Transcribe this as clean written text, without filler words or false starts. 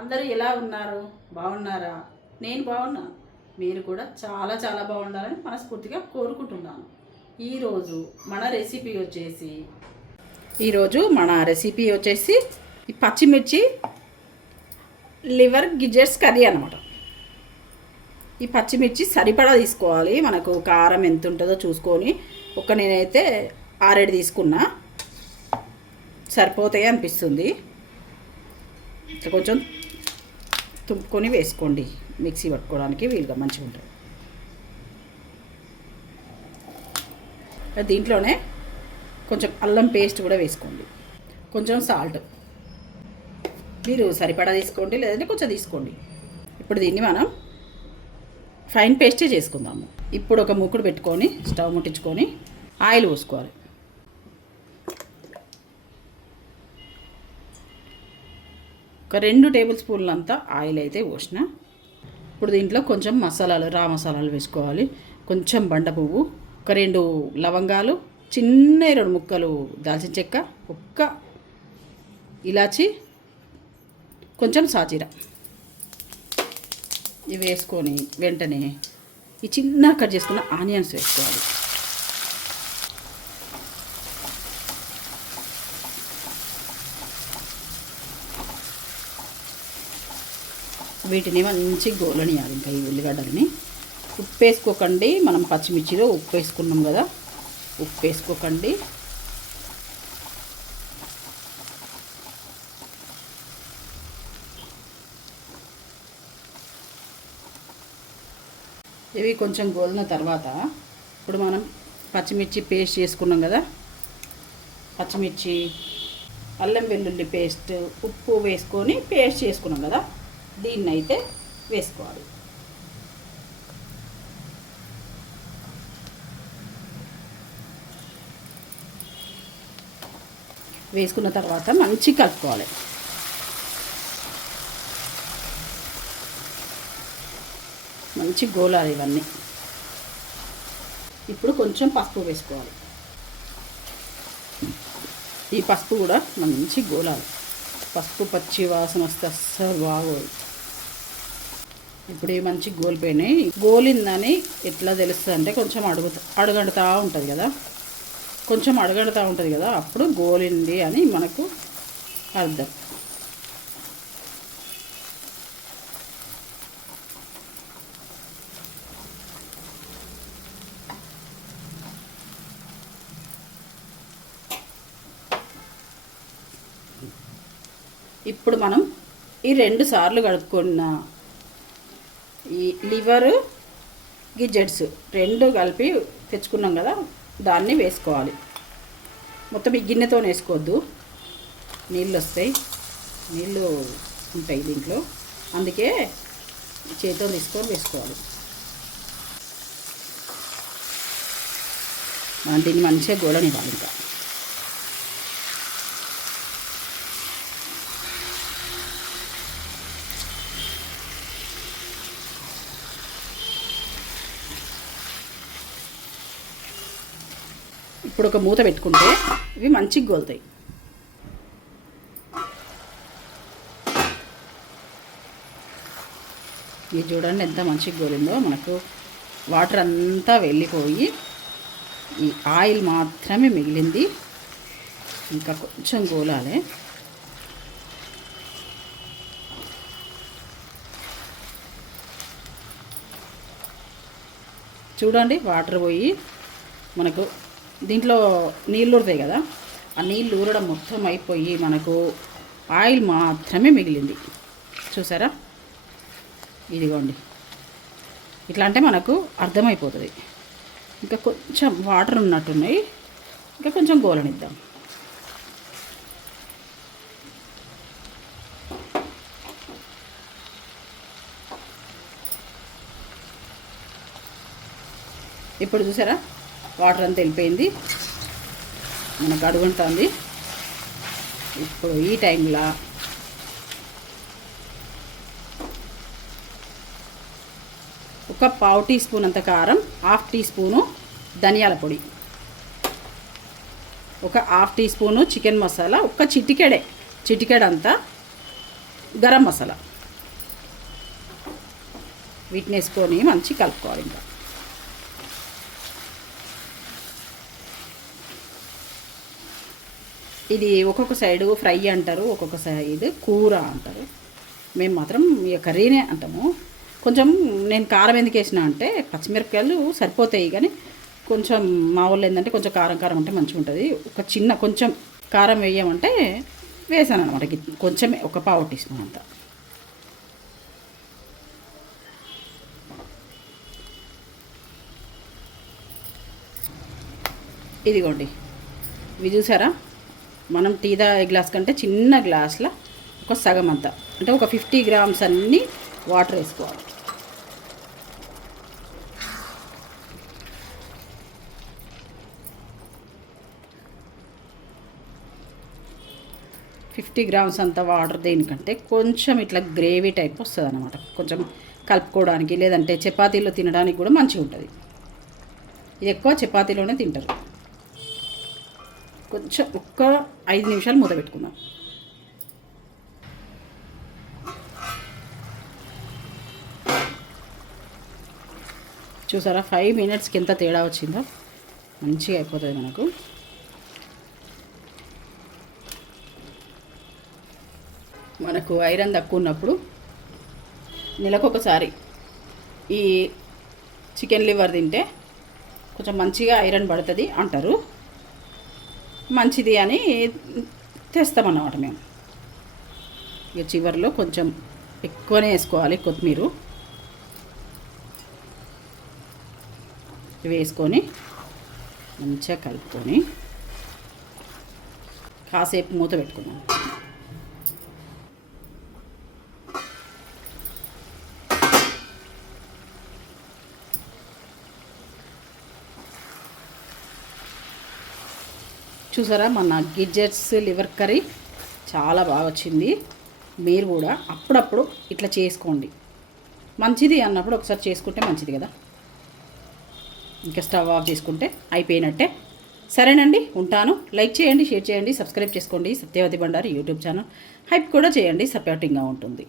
అందరూ ఎలా ఉన్నారు? బాగున్నారా? నేను బాగున్నా. మీరు కూడా చాలా చాలా బాగుండాలని మనస్ఫూర్తిగా కోరుకుంటున్నాను. ఈరోజు మన రెసిపీ వచ్చేసి ఈ పచ్చిమిర్చి లివర్ గిజెట్స్ కర్రీ అనమాట. ఈ పచ్చిమిర్చి సరిపడా తీసుకోవాలి. మనకు కారం ఎంత ఉంటుందో చూసుకొని నేనైతే 6-7 తీసుకున్నా, సరిపోతాయి అనిపిస్తుంది. కొంచెం తుంపుకొని వేసుకోండి, మిక్సీ పట్టుకోవడానికి వీలుగా మంచిగా ఉంటుంది. దీంట్లోనే కొంచెం అల్లం పేస్ట్ కూడా వేసుకోండి, కొంచెం సాల్ట్ మీరు సరిపడా తీసుకోండి, లేదంటే కొంచెం తీసుకోండి. ఇప్పుడు దీన్ని మనం ఫైన్ పేస్టే చేసుకుందాము. ఇప్పుడు ఒక మూకుడు పెట్టుకొని స్టవ్ ముట్టించుకొని ఆయిల్ పోసుకోవాలి. ఒక 2 టేబుల్ స్పూన్లు అంతా ఆయిల్ అయితే పోసిన. ఇప్పుడు దీంట్లో కొంచెం మసాలాలు, రా మసాలాలు వేసుకోవాలి. కొంచెం బండ పువ్వు, ఒక 2 లవంగాలు, చిన్న 2 ముక్కలు దాల్చిన చెక్క, ఒక్క ఇలాచి, కొంచెం సాజీరా ఇవి వేసుకొని వెంటనే ఈ చిన్న కట్ చేసుకున్న ఆనియన్స్ వేసుకోవాలి. వీటిని మంచి గోలనియాలి. ఇంకా ఈ ఉల్లిగడ్డలని ఉప్పు వేసుకోకండి, మనం పచ్చిమిర్చిలో ఉప్పు వేసుకున్నాం కదా, ఉప్పు వేసుకోకండి. ఇవి కొంచెం గోలిన తర్వాత ఇప్పుడు మనం పచ్చిమిర్చి పేస్ట్ చేసుకున్నాం కదా, పచ్చిమిర్చి, అల్లం వెల్లుల్లి పేస్ట్, ఉప్పు వేసుకొని పేస్ట్ చేసుకున్నాం కదా, దీన్ని అయితే వేసుకోవాలి. వేసుకున్న తర్వాత మంచిగా కలుపుకోవాలి. మంచి గోలాలి ఇవన్నీ. ఇప్పుడు కొంచెం పసుపు వేసుకోవాలి. ఈ పసుపు కూడా మంచి గోలాలి. పసుపు పచ్చి వాసన వస్తే అస్సలు బాగోదు. ఇప్పుడు ఇవి మంచి గోలిపోయినాయి. గోలిందని ఎట్లా తెలుస్తుంది అంటే కొంచెం అడుగంటుతూ ఉంటుంది కదా, కొంచెం అడుగంటుతూ ఉంటుంది కదా, అప్పుడు గోలింది అని మనకు అర్థం. ఇప్పుడు మనం ఈ 2 సార్లు కడుక్కున్న ఈ లివరు గిజెట్స్ 2 కలిపి తెచ్చుకున్నాం కదా, దాన్ని వేసుకోవాలి. మొత్తం ఈ గిన్నెతో వేసుకోవద్దు, నీళ్ళు వస్తాయి, నీళ్ళు ఉంటాయి దీంట్లో, అందుకే చేతితో తీసుకొని వేసుకోవాలి. మనం దీన్ని మంచిగా గోడనివ్వాలి. ఇంకా ఇప్పుడు ఒక మూత పెట్టుకుంటే ఇవి మంచిగా గోలుతాయి. ఇది చూడండి ఎంత మంచిగా గోలిందో. మనకు వాటర్ అంతా వెళ్ళిపోయి ఈ ఆయిల్ మాత్రమే మిగిలింది. ఇంకా కొంచెం గోలాలి. చూడండి వాటర్ పోయి మనకు దీంట్లో నీళ్ళు ఊరుతాయి కదా, ఆ నీళ్ళు ఊరడం మొత్తం అయిపోయి మనకు ఆయిల్ మాత్రమే మిగిలింది. చూసారా? ఇదిగోండి, ఇట్లా అంటే మనకు అర్థమైపోతుంది. ఇంకా కొంచెం వాటర్ ఉన్నట్టున్నాయి, ఇంకా కొంచెం గోలనిద్దాం. ఇప్పుడు చూసారా వాటర్ అంతా వెళ్ళిపోయింది, మనకు అడుగుంటుంది. ఇప్పుడు ఈ టైంలో ఒక 1/2 టీ స్పూన్ అంత కారం, 1/2 టీ స్పూను ధనియాల పొడి, ఒక 1/2 టీ స్పూను చికెన్ మసాలా, ఒక చిటికెడంతా గరం మసాలా, వీటిని వేసుకొని మంచి కలుపుకోవాలి. ఇంకా ఇది ఒక్కొక్క సైడు ఫ్రై అంటారు, ఒక్కొక్క సైడ్ కూర అంటారు. మేము మాత్రం ఇక కర్రీనే అంటాము. కొంచెం నేను కారం ఎందుకు వేసినా అంటే పచ్చిమిరపకాయలు సరిపోతాయి, కానీ కొంచెం మా వాళ్ళు ఏంటంటే కొంచెం కారం కారం అంటే మంచిగా ఉంటుంది. ఒక చిన్న కొంచెం కారం వేయమంటే వేసాను అనమాట. కొంచెమే, ఒక పావు టీ స్పూన్ అంత. ఇదిగోండి, ఇవి చూసారా, మనం టీ తాగే గ్లాస్ కంటే చిన్న గ్లాస్లో ఒక సగం అంతా, అంటే ఒక 50 గ్రామ్స్ అన్నీ వాటర్ వేసుకోవాలి. $50 గ్రామ్స్ అంత వాటర్ దేనికంటే కొంచెం ఇట్లా గ్రేవీ టైప్ వస్తుంది అన్నమాట. కొంచెం కలుపుకోవడానికి, లేదంటే చపాతీలో తినడానికి కూడా మంచిగా ఉంటుంది. ఇది ఎక్కువ చపాతీలోనే తింటారు. కొంచెం ఒక్క 5 నిమిషాలు మూత పెట్టుకుందాం. చూసారా 5 మినిట్స్కి ఎంత తేడా వచ్చిందో, మంచిగా అయిపోతుంది మనకు. మనకు ఐరన్ తక్కువ ఉన్నప్పుడు నెలకొకసారి ఈ చికెన్ లివర్ తింటే కొంచెం మంచిగా ఐరన్ పడుతుంది అంటారు. మంచిది అని తెస్తామన్నమాట మేము. ఇక చివరిలో కొంచెం ఎక్కువనే వేసుకోవాలి కొత్తిమీర. వేసుకొని మంచిగా కలుపుకొని కాసేపు మూత పెట్టుకున్నాం. చూసారా, మన గిడ్జెట్స్ లివర్ కర్రీ చాలా బాగా వచ్చింది. మీరు కూడా అప్పుడప్పుడు ఇట్లా చేసుకోండి. మంచిది అన్నప్పుడు ఒకసారి చేసుకుంటే మంచిది కదా. ఇంకా స్టవ్ ఆఫ్ చేసుకుంటే అయిపోయినట్టే. సరేనండి, ఉంటాను. లైక్ చేయండి, షేర్ చేయండి, సబ్స్క్రైబ్ చేసుకోండి. Satyavathi Bandari YouTube channel hype కూడా చేయండి, సపోర్టింగ్గా ఉంటుంది.